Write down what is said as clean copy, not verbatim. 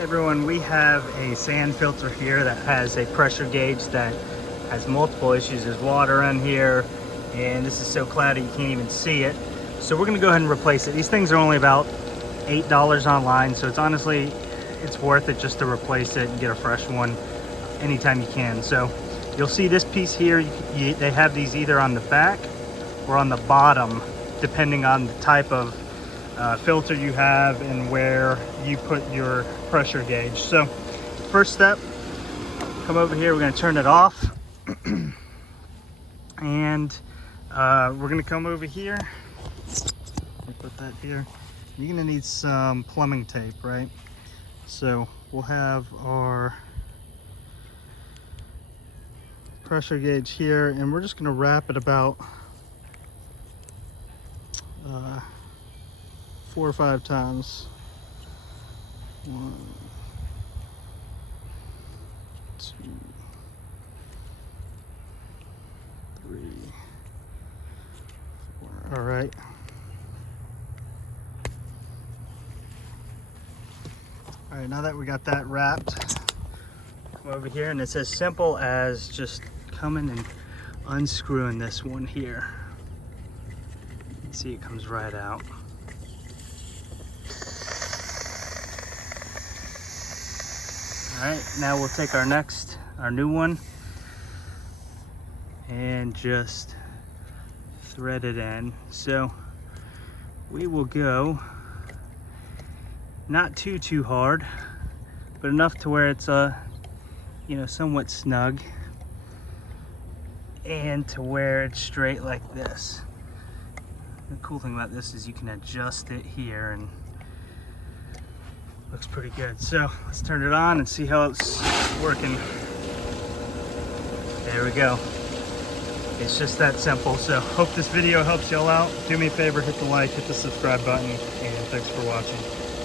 Everyone, we have a sand filter here that has a pressure gauge that has multiple issues. There's water in here, and this is so cloudy you can't even see it. So we're gonna go ahead and replace it. These things are only about $8 online, so it's worth it just to replace it and get a fresh one anytime you can. So you'll see this piece here, they have these either on the back or on the bottom, depending on the type of filter you have and where you put your pressure gauge. So first step, come over here, we're going to turn it off. And we're going to come over here. Let me put that here. You're going to need some plumbing tape, right? So we'll have our pressure gauge here, and we're just going to wrap it about 4 or 5 times. 1, 2, 3, 4. All right. All right, now that we got that wrapped, come over here, and it's as simple as just coming and unscrewing this one here. See, it comes right out. All right, now we'll take our new one, and just thread it in. So we will go not too hard, but enough to where it's somewhat snug, and to where it's straight like this. The cool thing about this is you can adjust it here, and looks pretty good. So let's turn it on and see how it's working. There we go. It's just that simple. So hope this video helps y'all out. Do me a favor, hit the like, hit the subscribe button, and thanks for watching.